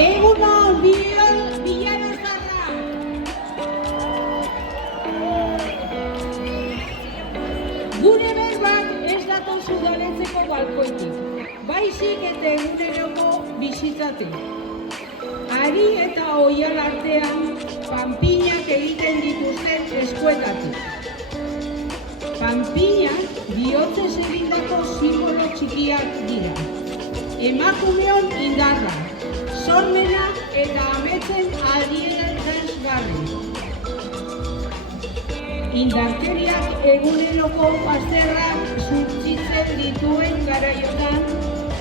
Egunon, Villarozarra! Gure berbak ez datoz udalentzeko balkoitik, baizik eta eguneroko bizitzatik. Ari eta oial artean, panpinak egiten dituzten eskuetatik. Panpinak bihotzez egindako simbolo txikiak dira. Emakumeon indarra, sormena eta ametsen adierazgarri. Indarkeriak eguneroko bazterrak suntsitzen dituen garaiotan,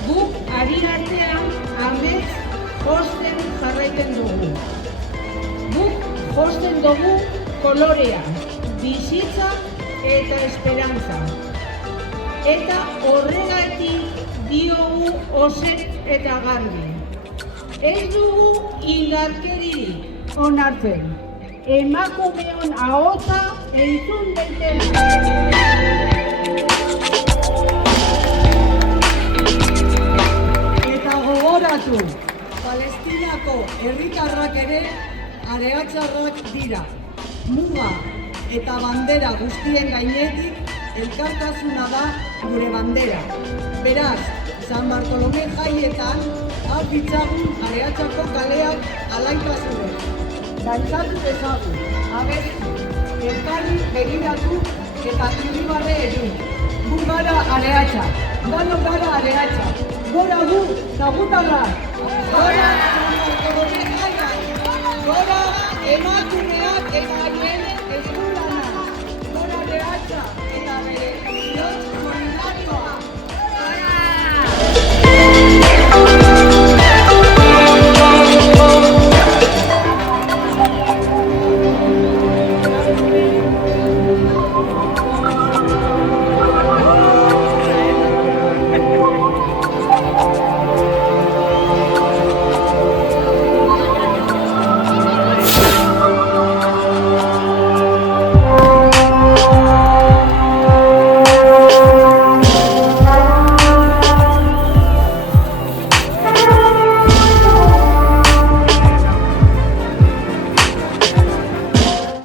guk ari artean amets josten jarraiten dugu. Guk josten dugu kolorea, bizitza eta esperantza. Eta horregatik diogu oset eta garbi. Ez dugu indarkeririk onartzen. Emakumeon ahotsa entzun daiteke. Eta gogoratu, Palestinako herritarrak ere areatxarrak dira. Muga eta bandera guztien gainetik elkartasuna da gure bandera. Beraz, San Bartolome jaietan, hau ditzagun areatxako kaleak alaitasunez. Dantzatu dezagun, abestu, elkarri begiratu eta irribarre egin. Gu gara areatxa, dano gara areatxa. Gora gu, nagutarrak! Gora San Bartolome jaiak! Gora emakumeak eta haien eskulana! Gora areatxa!